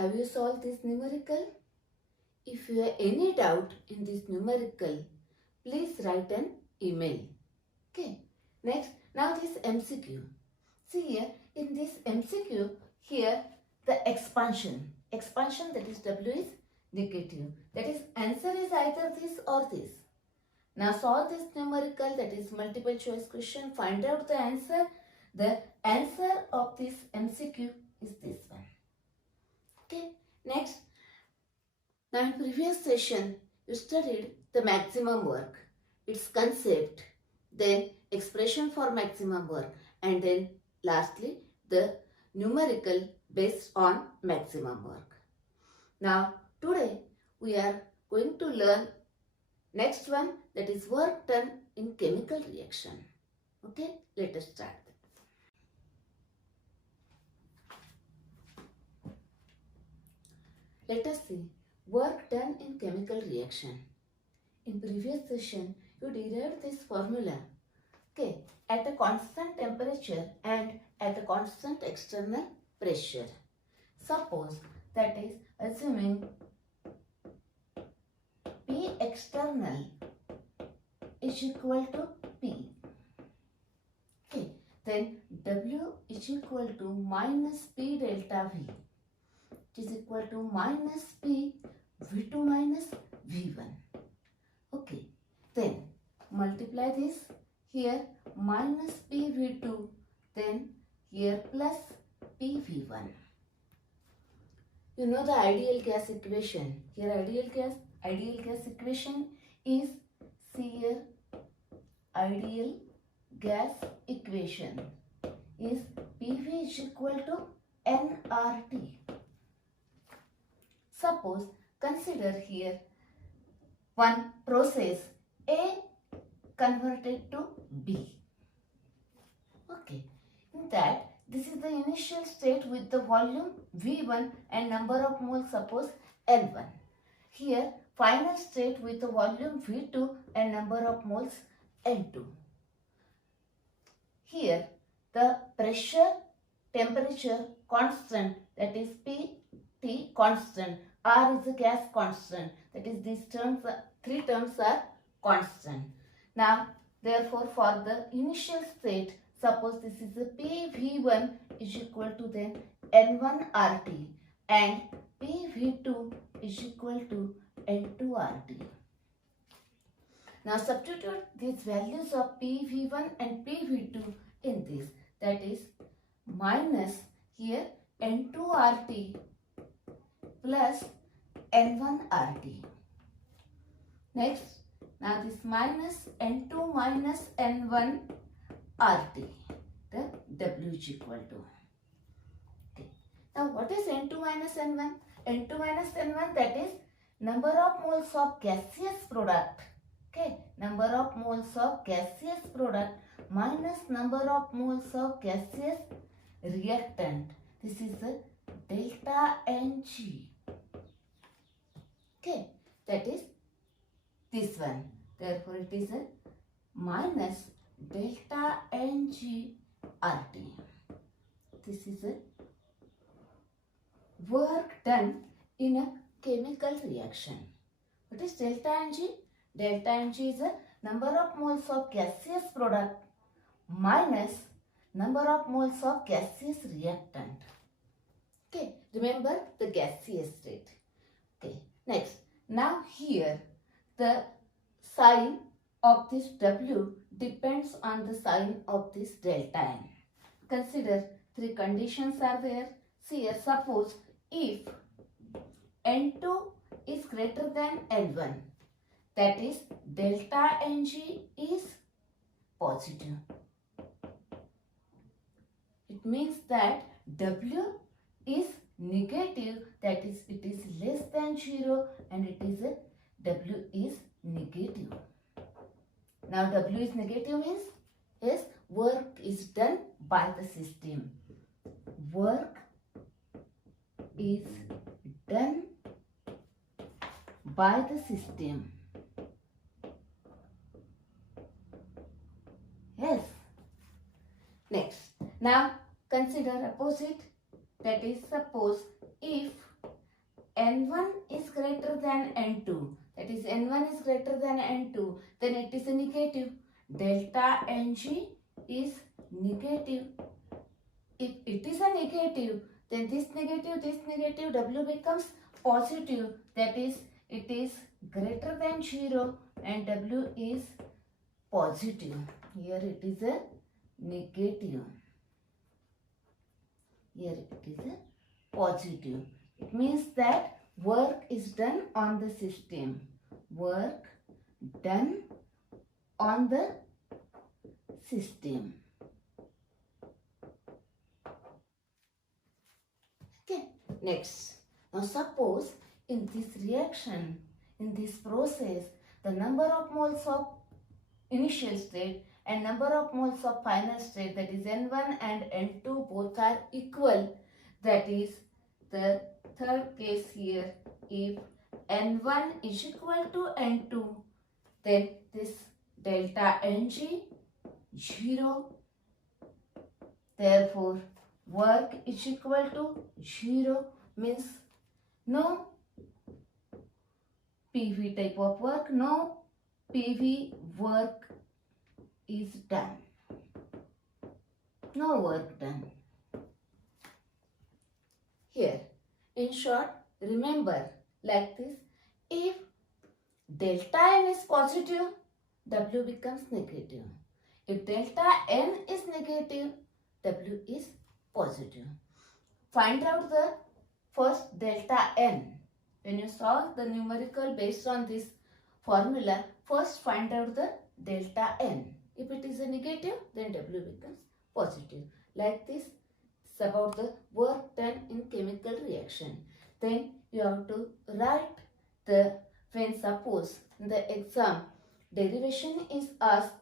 have you solved this numerical? If you have any doubt in this numerical, please write an email. Okay. Next, now this MCQ. See here, in this MCQ, here the expansion that is W is negative. That is, answer is either this or this. Now solve this numerical, that is multiple choice question. Find out the answer. The answer of this MCQ is this one. Okay. Next, now in previous session, you studied the maximum work, its concept, then expression for maximum work, and then lastly the numerical based on maximum work. Now today we are going to learn next one, that is work done in chemical reaction. Okay, let us start. Let us see work done in chemical reaction. In previous session you derived this formula, okay, at a constant temperature and at a constant external pressure. Suppose, that is assuming P external is equal to P. Okay, then W is equal to minus P delta V, which is equal to minus P V2 minus V1. Okay, then multiply this here minus P V2, then here plus P V1. You know the ideal gas equation. Here ideal gas equation is, see here, ideal gas equation is PV is equal to nRT. Suppose, consider here one process A converted to B. Okay, in that this is the initial state with the volume V1 and number of moles, suppose N1. Here final state with the volume V2 and number of moles N2. Here the pressure, temperature constant, that is P, T constant, R is the gas constant, that is these terms, three terms are constant. Now therefore for the initial state, suppose this is the PV1 is equal to then N1RT and PV2 is equal to N2RT. Now substitute these values of PV1 and PV2 in this, that is minus here N2RT plus N1RT. Next, now this minus N2 minus N1 RT, the W is equal to. Okay. Now what is N2 minus N1? N2 minus N1, that is number of moles of gaseous product. Okay, number of moles of gaseous product minus number of moles of gaseous reactant. This is the delta Ng. Okay, that is this one. Therefore it is a minus delta Ng RT. This is a work done in a chemical reaction. What is delta Ng? Delta Ng is a number of moles of gaseous product minus number of moles of gaseous reactant. Okay, remember the gaseous state. Okay, next, now here the sign of this W depends on the sign of this delta N. Consider three conditions are there. See here, suppose if N2 is greater than N1, that is delta Ng is positive. It means that W is negative, that is it is less than 0 and it is a W is negative. Now W is negative means yes, work is done by the system. Work is done by the system. Yes. Next, now consider opposite, that is suppose if N1 is greater than N2, that is N1 is greater than N2, then it is a negative. Delta Ng is negative. If it is a negative, then this negative, W becomes positive, that is it is greater than 0 and W is positive. Here it is a negative. Here it is a positive. It means that work is done on the system. Work done on the system. Okay, next. Now suppose in this reaction, in this process, the number of moles of initial state and number of moles of final state, that is N1 and N2, both are equal. That is the third case here. If N1 is equal to N2, then this delta Ng 0. Therefore, work is equal to 0, means no PV type of work, no PV work is done. No work done. Here, in short, remember like this: if delta N is positive, W becomes negative. If delta N is negative, W is positive. Find out the first delta N. When you solve the numerical based on this formula, first find out the delta N. If it is a negative, then W becomes positive. Like this, it's about the work done in chemical reaction. Then you have to write the, when suppose in the exam derivation is asked,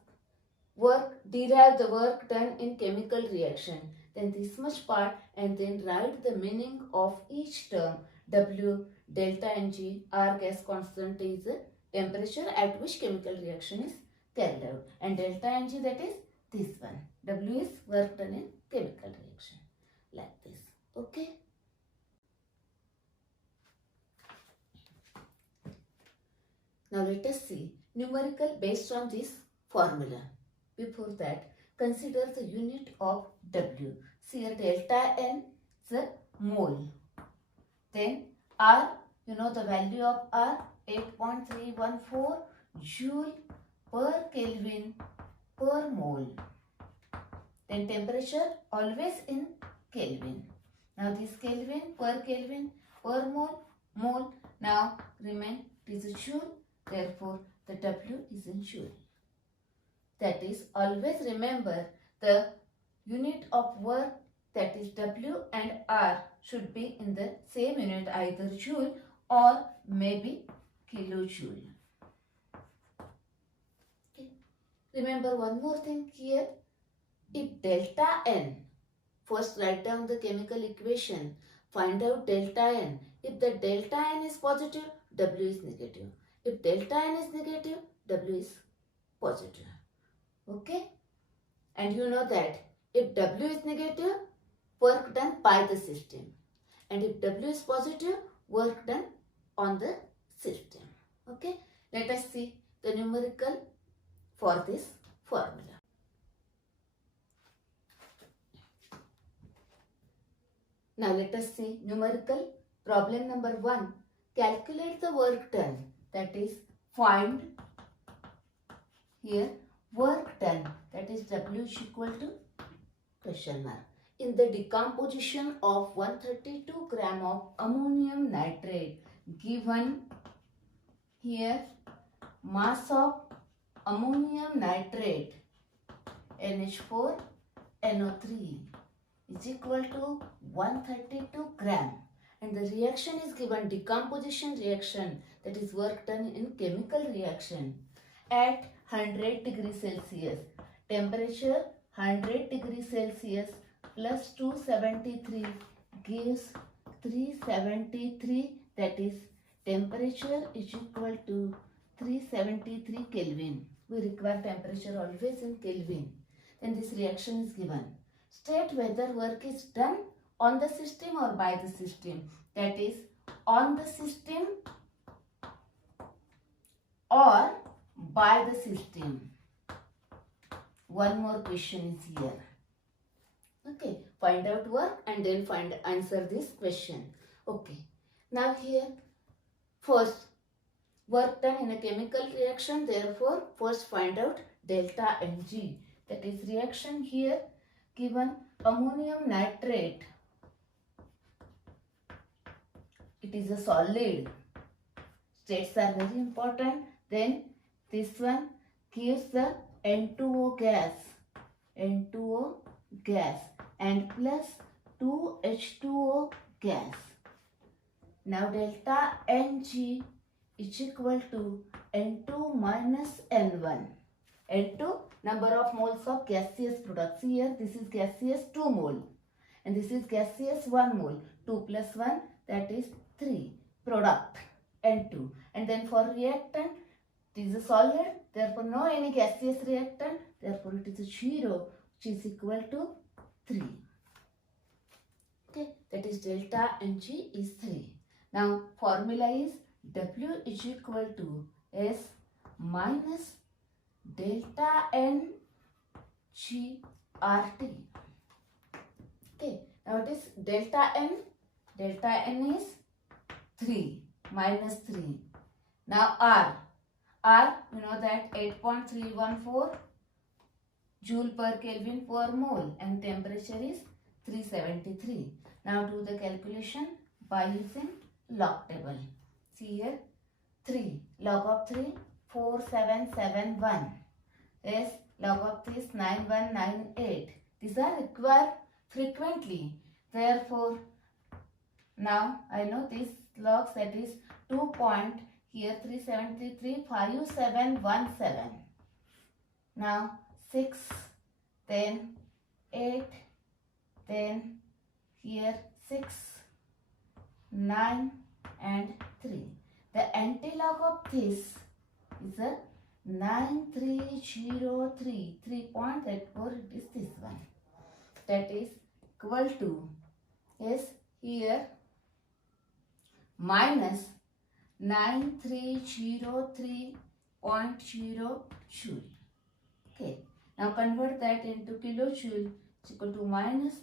derive the work done in chemical reaction, then this much part, and then write the meaning of each term. W, delta Ng, R gas constant is the temperature at which chemical reaction is carried out, and delta Ng, that is this one. W is work done in chemical reaction, like this. Okay. Now let us see numerical based on this formula. Before that, consider the unit of W. See here, delta N is a mole. Then R, you know the value of R, 8.314 joule per Kelvin per mole. Then temperature always in Kelvin. Now this Kelvin, per mole. Now remain, it is a joule. Therefore, the W is in joule. That is, always remember the unit of work, that is W and R, should be in the same unit, either joule or maybe kilojoule. Okay. Remember one more thing here. If delta N, first write down the chemical equation, find out delta N. If the delta N is positive, W is negative. If delta N is negative, W is positive. Okay? And you know that if W is negative, work done by the system. And if W is positive, work done on the system. Okay? Let us see the numerical for this formula. Now let us see numerical problem number 1. Calculate the work done. That is, find here work done, that is W is equal to question mark, in the decomposition of 132 gram of ammonium nitrate, given here mass of ammonium nitrate NH4NO3 is equal to 132 gram, and the reaction is given decomposition reaction, that is work done in chemical reaction at 100 degrees Celsius. Temperature 100 degrees Celsius plus 273 gives 373, that is temperature is equal to 373 Kelvin. We require temperature always in Kelvin. Then this reaction is given. State whether work is done on the system or by the system. That is, on the system or by the system. One more question is here. Okay, find out work and then answer this question. Okay, now here first work done in a chemical reaction, therefore first find out delta Ng. That is reaction here given ammonium nitrate. It is a solid. States are very important. Then this one gives the N2O gas. N2O gas and plus 2H2O gas. Now delta Ng is equal to N2 minus N1. N2 number of moles of gaseous products. Here this is gaseous 2 mole and this is gaseous 1 mole. 2 plus 1, that is 3. Product N2. And then for reactant, it is a solid, therefore no any gaseous reactant, therefore it is a 0, which is equal to 3. Okay, that is delta Ng is 3. Now formula is W is equal to S minus delta N G RT. Okay, now it is delta N. Delta N is 3 minus 3. Now R. R, you know that 8.314 joule per Kelvin per mole and temperature is 373. Now do the calculation by using log table. See here 3 log of 3 4771. Yes, log of 3 is 9198. These are required frequently. Therefore, now I know these logs, that is 2 point here 373 5717. Now 6, then 8, then here 6, 9 and 3. The antilog of this is a 9303, 3.84, it is this one. That is equal to, yes, here minus 9303.0 joule. Okay, now convert that into kilojoule. It's equal to minus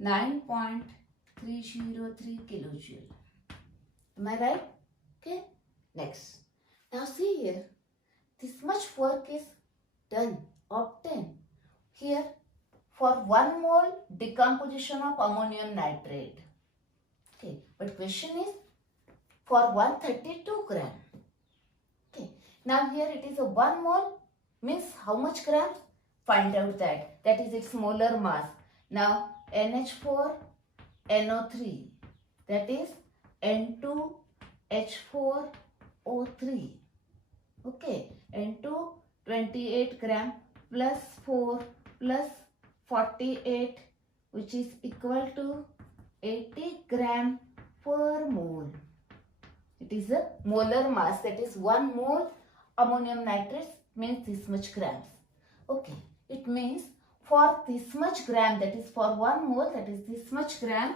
9.303 kilojoule. Am I right? Okay, next. Now see here, this much work is done, obtained. Here for 1 mole decomposition of ammonium nitrate. Okay, but question is for 132 gram. Okay, now here it is a 1 mole means how much grams? Find out that. That is its molar mass. Now NH4NO3, that is N2H4O3. Okay, N2 28 gram plus 4 plus 48, which is equal to 80 gram per mole. It is a molar mass, that is 1 mole ammonium nitrate means this much grams. Okay, it means for this much gram, that is for 1 mole, that is this much gram,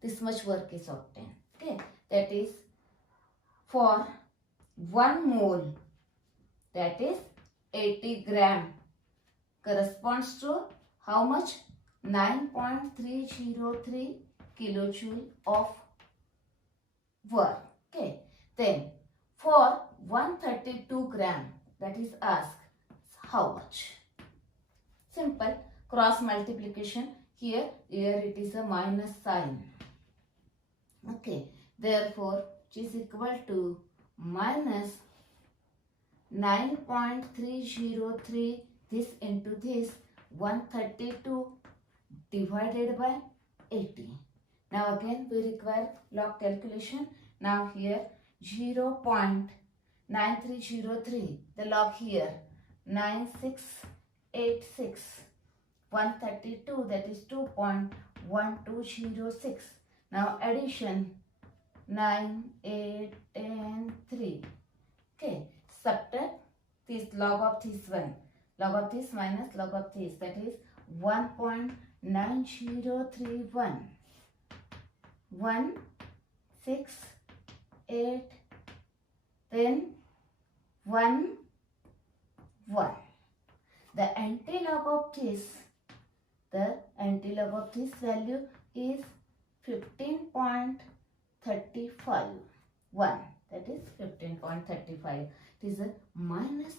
this much work is obtained. Okay, that is for 1 mole, that is 80 gram, corresponds to how much? 9.303 kilojoule of work. Okay, then for 132 gram, that is asked how much? Simple cross multiplication. Here it is a minus sign. Okay, therefore it is equal to minus 9.303 this into this 132 divided by 80. Now again we require log calculation. Now here 0.9303, the log here 9686, 132, that is 2.1206. Now addition 9, 8, 10, 3. Okay, subtract this log of this one, log of this minus log of this, that is 1.9031, 1, 6, 8, then 1, 1. The antilog of this value is 15.35. 1. That is 15.35. It is a minus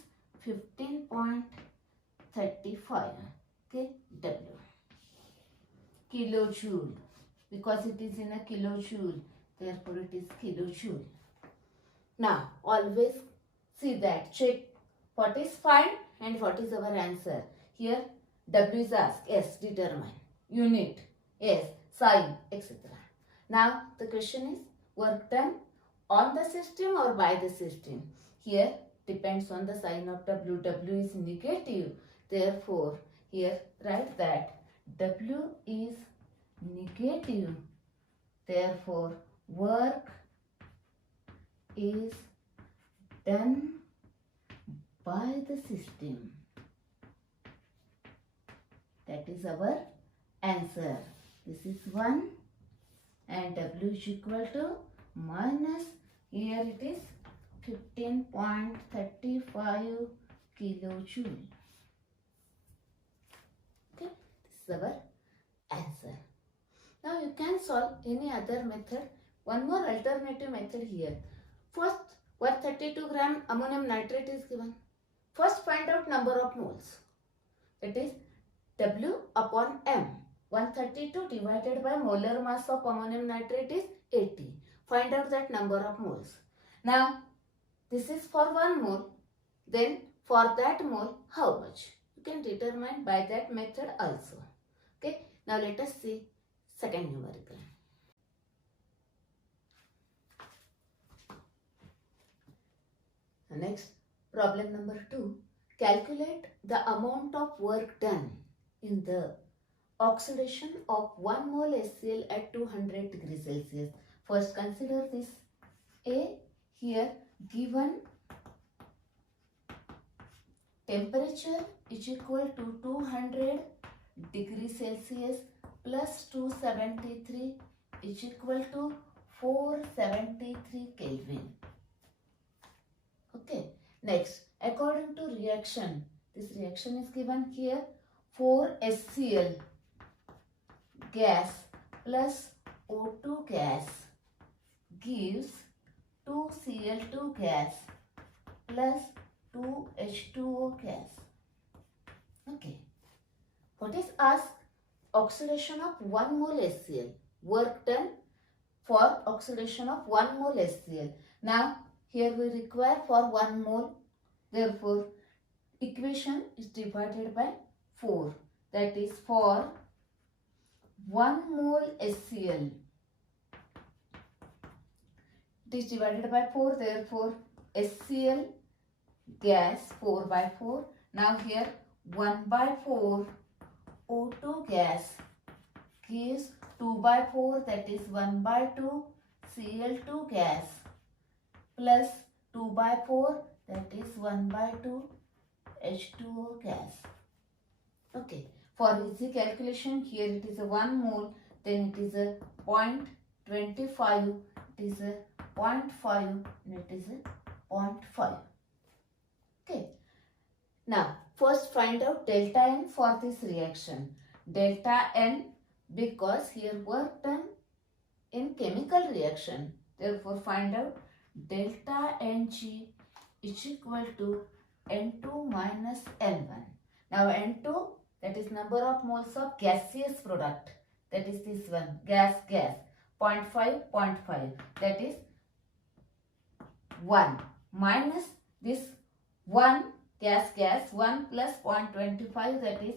15.35. Okay, W. Kilojoule. Because it is in a kilojoule, therefore it is kilojoule. Now, always see that. Check what is find and what is our answer. Here, W is asked. Yes, determine. Unit. Yes, sign, etc. Now, the question is work done on the system or by the system. Here, depends on the sign of W. W is negative. Therefore, here write that W is negative. Therefore, work is done by the system. That is our answer. This is 1 and W is equal to minus, here it is 15.35 kilojoule. Okay, this is our answer. Now you can solve any other method. One more alternative method here. First, 132 gram ammonium nitrate is given. First, find out number of moles. That is W upon M. 132 divided by molar mass of ammonium nitrate is 80. Find out that number of moles. Now, this is for 1 mole. Then, for that mole, how much? You can determine by that method also. Okay. Now, let us see second numerical. Next, problem number 2. Calculate the amount of work done in the oxidation of 1 mole HCl at 200 degrees Celsius. First, consider this. A, here given temperature is equal to 200 degrees Celsius plus 273 is equal to 473 Kelvin. Okay. Next, according to reaction, this reaction is given here. 4 HCl gas plus O2 gas gives 2 Cl2 gas plus 2 H2O gas. Okay. What is asked? Oxidation of 1 mole HCl. Work done for oxidation of 1 mole HCl. Now, here we require for 1 mole. Therefore, equation is divided by 4. That is for 1 mole HCl. It is divided by 4. Therefore, HCl gas 4 by 4. Now here 1 by 4 O2 gas gives 2 by 4, that is 1 by 2 Cl2 gas plus 2 by 4, that is 1 by 2 H2O gas. Okay, for easy calculation, here it is a 1 mole, then it is a 0.25, it is a 0.5 and it is a 0.5. Okay, now first find out delta N for this reaction. Delta N, because here work done in chemical reaction, therefore find out delta Ng is equal to N2 minus N1. Now N2, that is number of moles of gaseous product, that is this one, gas, 0.5, 0.5, that is 1 minus this 1 gas, 1 plus 0.25, that is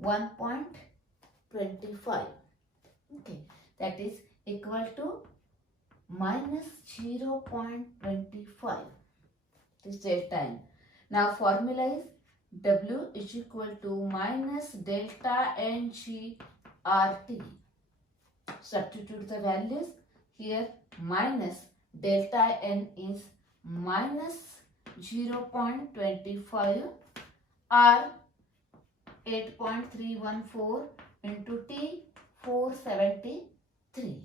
1.25. Okay, that is equal to minus 0.25. This delta N. Now formula is W is equal to minus delta Ng RT. Substitute the values. Here minus delta N is minus 0.25, R 8.314 into T 473.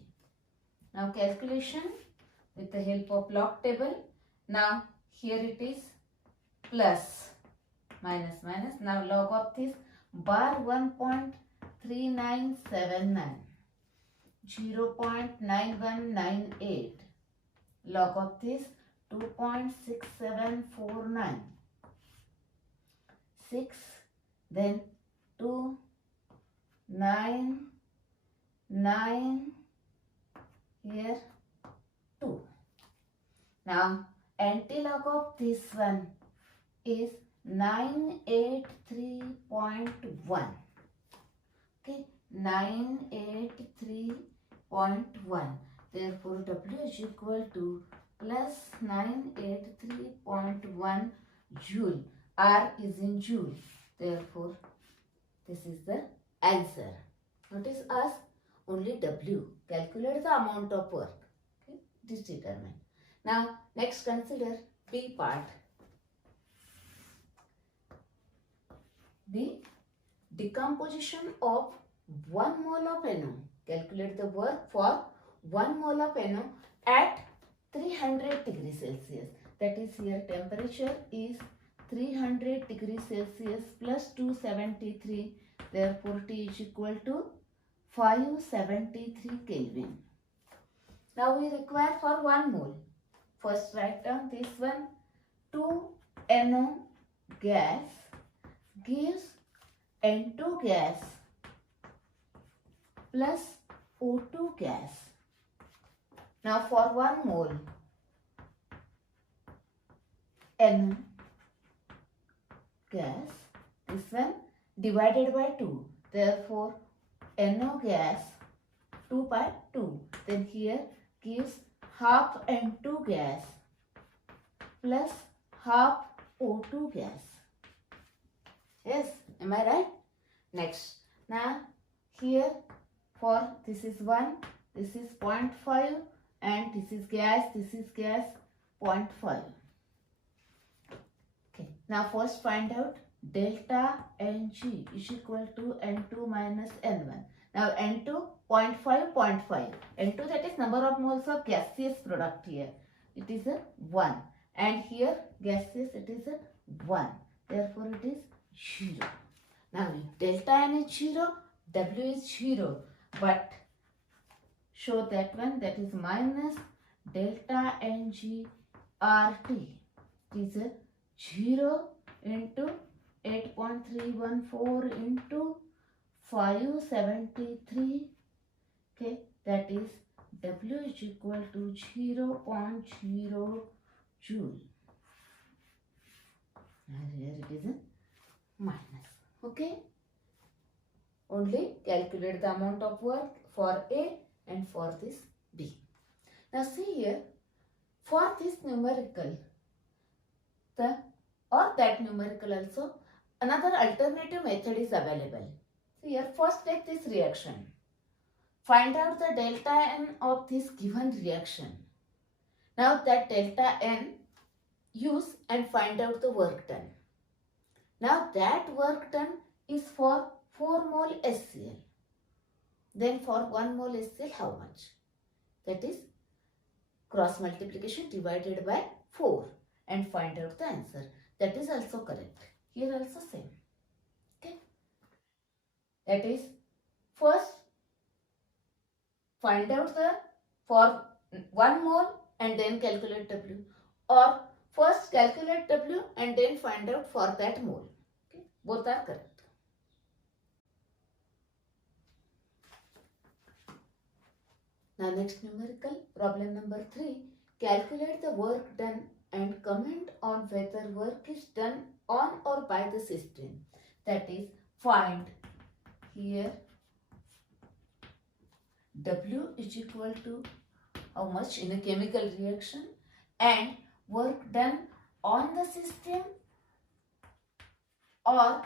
Now calculation, with the help of log table. Now here it is plus minus minus. Now log of this bar 1.3979, 0.9198, log of this 2.6749, 6, then 2, 9, 9, here 2. Now antilog of this one is 983.1. Okay, 983.1. Therefore W is equal to plus 983.1 joule. R is in joule. Therefore this is the answer. Notice us only W. Calculate the amount of work. Okay, this determined. Now next consider B part. B, decomposition of 1 mole of NO. Calculate the work for 1 mole of NO at 300 degrees Celsius. That is, here temperature is 300 degrees Celsius plus 273. Therefore T is equal to 573 Kelvin. Now we require for 1 mole. First write down this one. 2 NO gas gives N2 gas plus O2 gas. Now for 1 mole N gas, this one divided by 2. Therefore NO gas 2 by 2. Then here gives half N2 gas plus half O2 gas. Yes, am I right? Next, now here for this is 1, this is 0.5 and this is gas 0.5. Okay, now first find out delta Ng is equal to N2 minus N1. Now N2 0.5, 0.5. N2, that is number of moles of gaseous product here. It is a 1. And here gaseous, it is a 1. Therefore it is 0. Now delta N is 0, W is 0. But show that one, that is minus delta Ng RT. It is a 0 into 8.314 into 573. Okay, that is W is equal to 0.0 joule. And here it is a minus. Okay, only calculate the amount of work for A and for this B. Now see here, for this numerical, that numerical also, another alternative method is available. So here first take this reaction. Find out the delta N of this given reaction. Now that delta N use and find out the work done. Now that work done is for 4 mole HCl. Then for 1 mole HCl how much? That is cross multiplication divided by 4 and find out the answer. That is also correct. Here also same. Okay. That is first find out the for 1 mole and then calculate W, or first calculate W and then find out for that mole. Okay. Both are correct. Now next numerical, problem number 3. Calculate the work done and comment on whether work is done on or by the system. That is, find here W is equal to how much in a chemical reaction and work done on the system or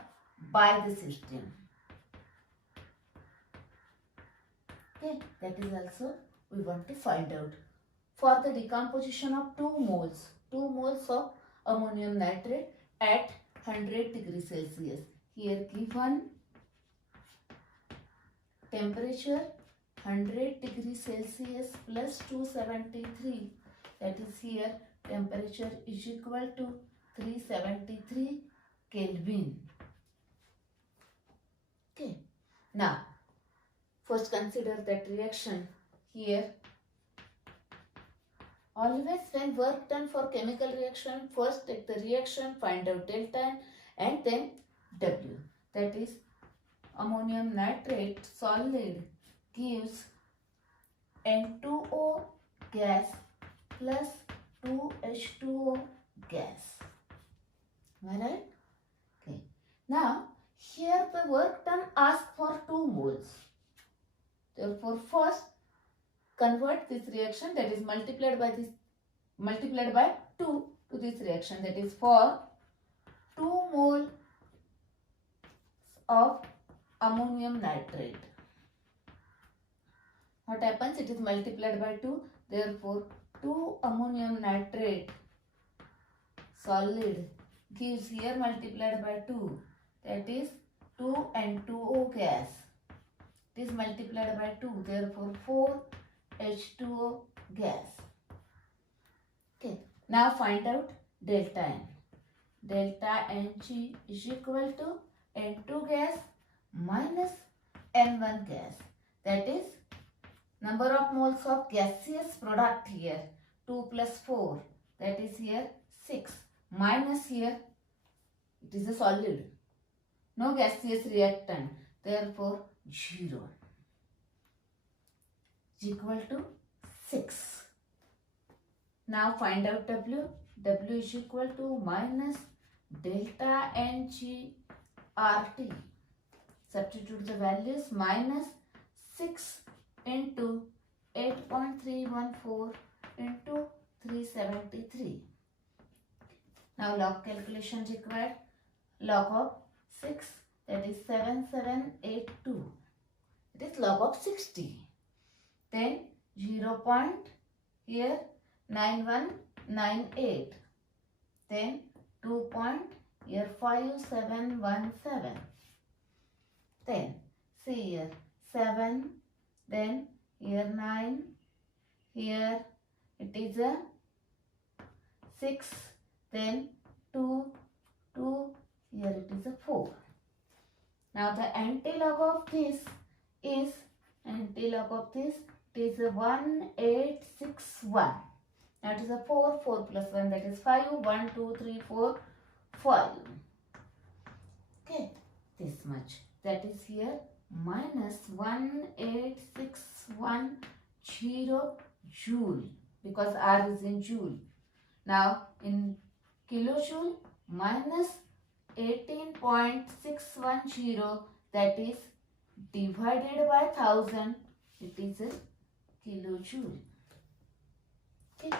by the system. Okay, that is also we want to find out. For the decomposition of 2 moles of ammonium nitrate at 100 degrees Celsius. Here given temperature 100 degrees Celsius plus 273. that is here temperature is equal to 373 Kelvin. Okay. Now, first consider that reaction here. Always when work done for chemical reaction, first take the reaction, find out delta N and then W. That is ammonium nitrate solid gives N2O gas plus 2H2O gas. Am I right? Okay. Now, here the work done asks for 2 moles. Therefore, first convert this reaction, that is multiplied by 2 to this reaction, that is for 2 mole of ammonium nitrate. What happens? It is multiplied by 2. Therefore, 2 ammonium nitrate solid gives here multiplied by 2. That is 2 N2O gas. It is multiplied by 2. Therefore, 4 H2O gas. Okay. Now find out delta N. Delta Ng is equal to N2 gas minus N1 gas. That is number of moles of gaseous product here. 2 plus 4. That is here 6. Minus here it is a solid. No gaseous reactant. Therefore 0 is equal to 6. Now find out W. W is equal to minus delta Ng RT. Substitute the values, minus 6 into 8.314 into 373. Now log calculation required. Log of 6, that is 7782. It is log of 60. Then 0. Here 9198. Then 2. Here 5717. Then see here 7. Then here 9. Here it is a 6. Then 2. Here it is a 4. Now the antilog of this is a 1861. That is a 4 plus 1, that is 5. 1, 2, 3, 4, 5. Okay, this much. That is here minus 18610 joule, because R is in joule. Now in kilojoule minus 18.610, that is divided by 1000, it is a kilojoule. Okay.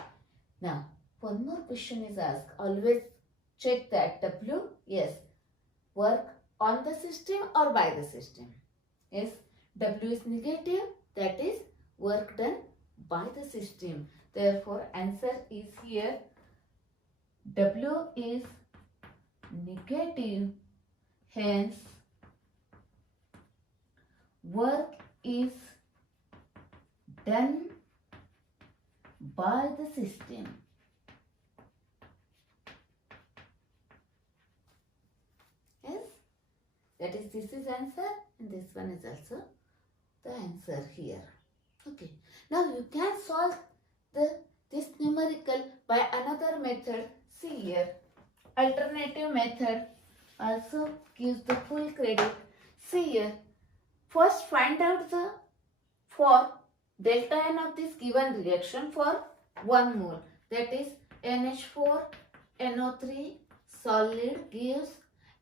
Now one more question is asked. Always check that W. Yes. Work on the system or by the system. Yes. W is negative, that is work done by the system. Therefore answer is here W is negative, hence work is done by the system. Yes, that is, this is answer and this one is also the answer here. Okay, now you can solve this numerical by another method. See here, alternative method also gives the full credit. See here, first find out the for delta N of this given reaction for 1 mole, that is NH4NO3 solid gives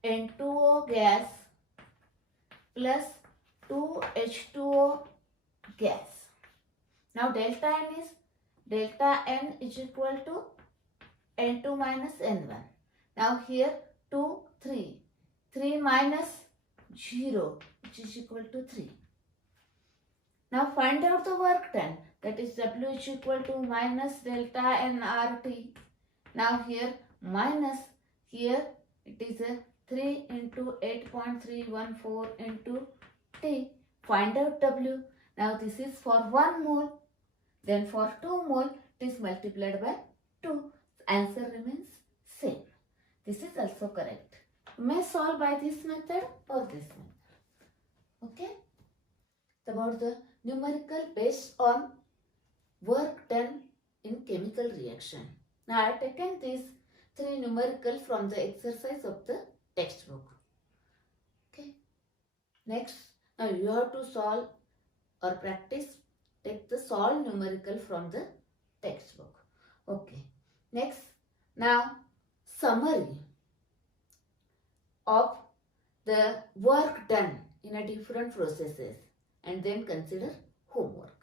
N2O gas plus 2H2O gas. Now delta N is equal to N2 minus N1. Now here 2, 3. 3 minus 0, which is equal to 3. Now find out the work done. That is W is equal to minus delta N RT. Now here minus, here it is a 3 into 8.314 into T. Find out W. Now this is for 1 mole. Then for 2 mole, it is multiplied by 2. Answer remains same. This is also correct. You may solve by this method or this method. Okay? About the numerical based on work done in chemical reaction. Now I have taken these 3 numerical from the exercise of the textbook. Okay. Next, now you have to solve or practice, take the solve numerical from the textbook. Okay. Next, now summary of the work done in a different processes, and then consider homework.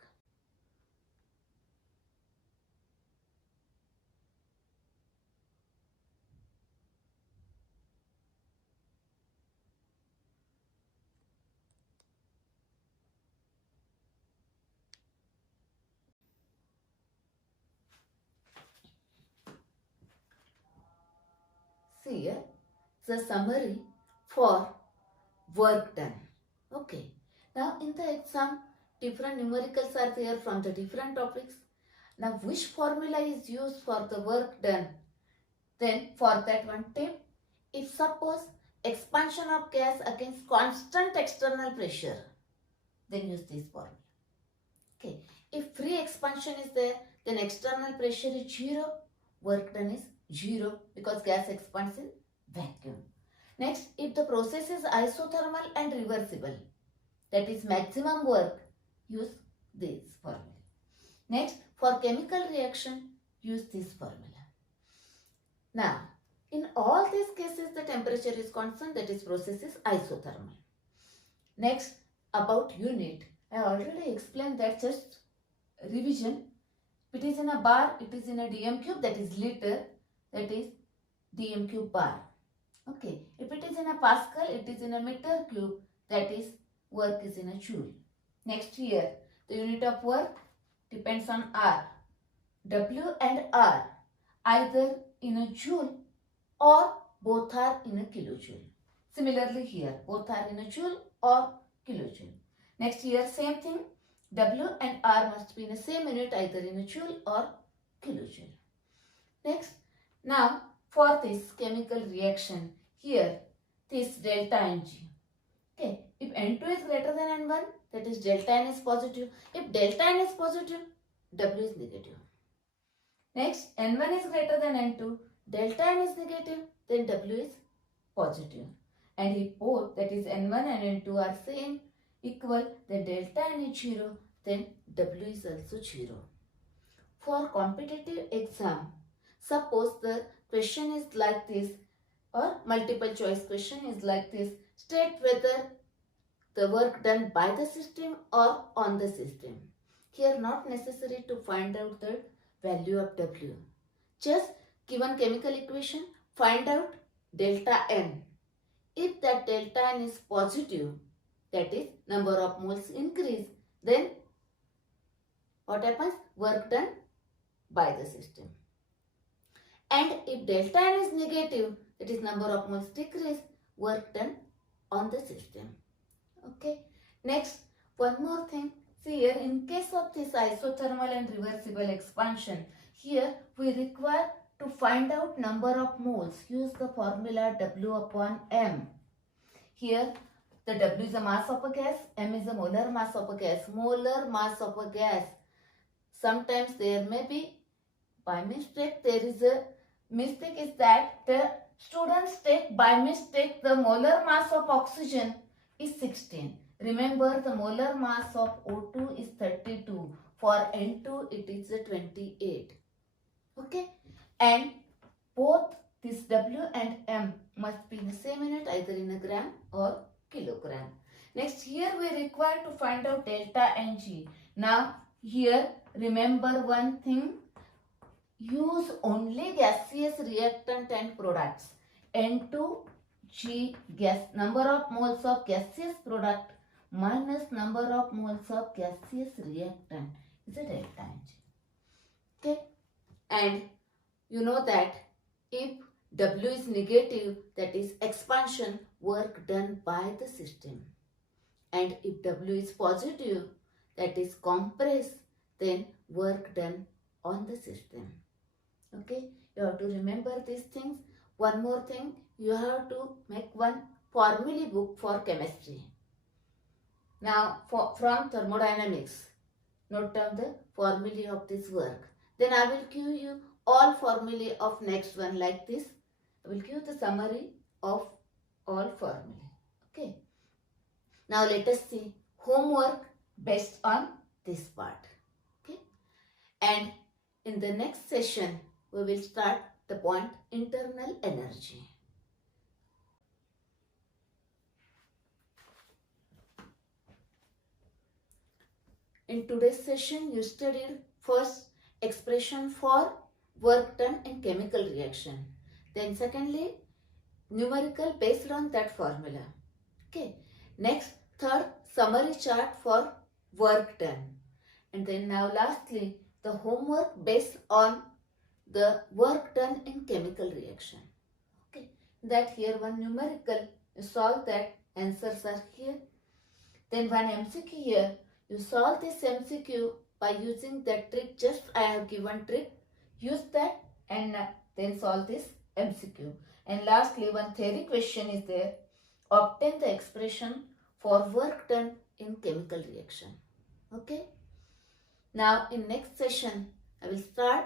See here, the summary for work done. Okay. Now in the exam, different numericals are there from the different topics. Now which formula is used for the work done? Then for that one tip, if suppose expansion of gas against constant external pressure, then use this formula. Okay. If free expansion is there, then external pressure is 0, work done is 0 because gas expands in vacuum. Next, if the process is isothermal and reversible, that is maximum work, use this formula. Next, for chemical reaction, use this formula. Now, in all these cases, the temperature is constant, that is process is isothermal. Next, about unit. I already explained that, just revision. If it is in a bar, it is in a dm cube, that is liter, that is dm cube bar. Okay, if it is in a Pascal, it is in a meter cube, that is work is in a joule. Next here, the unit of work depends on R. W and R either in a joule or both are in a kilojoule. Similarly here, both are in a joule or kilojoule. Next here, same thing, W and R must be in the same unit, either in a joule or kilojoule. Next, now for this chemical reaction, here this delta Ng. Okay, if N2 is greater than N1, that is delta N is positive. If delta N is positive, W is negative. Next, N1 is greater than N2, delta N is negative, then W is positive. And if both, that is N1 and N2 are same, equal, then delta N is 0, then W is also 0. For competitive exam, suppose the question is like this, or multiple choice question is like this, state whether the work done by the system or on the system. Here not necessary to find out the value of W. Just given chemical equation, find out delta N. If that delta N is positive, that is number of moles increase, then what happens? Work done by the system. And if delta N is negative, that is number of moles decrease, work done on the system. Okay. Next, one more thing. See here, in case of this isothermal and reversible expansion, here we require to find out number of moles. Use the formula W upon M. Here, the W is the mass of a gas, M is the molar mass of a gas. Molar mass of a gas. Sometimes there may be, by mistake, there is a mistake is that the students take by mistake the molar mass of oxygen is 16. Remember, the molar mass of O2 is 32. For N2, it is 28. Okay. And both this W and M must be in the same unit, either in a gram or kilogram. Next, here we require to find out delta Ng. Now, here remember one thing. Use only gaseous reactant and products. N2G gas, number of moles of gaseous product minus number of moles of gaseous reactant is a delta Ng. Okay. And you know that if W is negative, that is expansion, work done by the system. And if W is positive, that is compress, then work done on the system. Okay, you have to remember these things. One more thing, you have to make one formulae book for chemistry. Now, from thermodynamics, note down the formulae of this work. Then I will give you all formulae of next one like this. I will give the summary of all formulae. Okay. Now let us see homework based on this part. Okay. And in the next session, we will start the point internal energy. In today's session, you studied first expression for work done in chemical reaction. Then secondly, numerical based on that formula. Okay. Next, third, summary chart for work done. And then now lastly, the homework based on the work done in chemical reaction. Okay. That here one numerical, you solve that, answers are here. Then one MCQ here, you solve this MCQ by using that trick. Just I have given trick. Use that and then solve this MCQ. And lastly, one theory question is there. Obtain the expression for work done in chemical reaction. Okay. Now in next session, I will start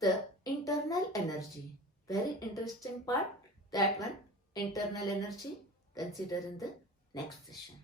the internal energy. Very interesting part. That one, internal energy, consider in the next session.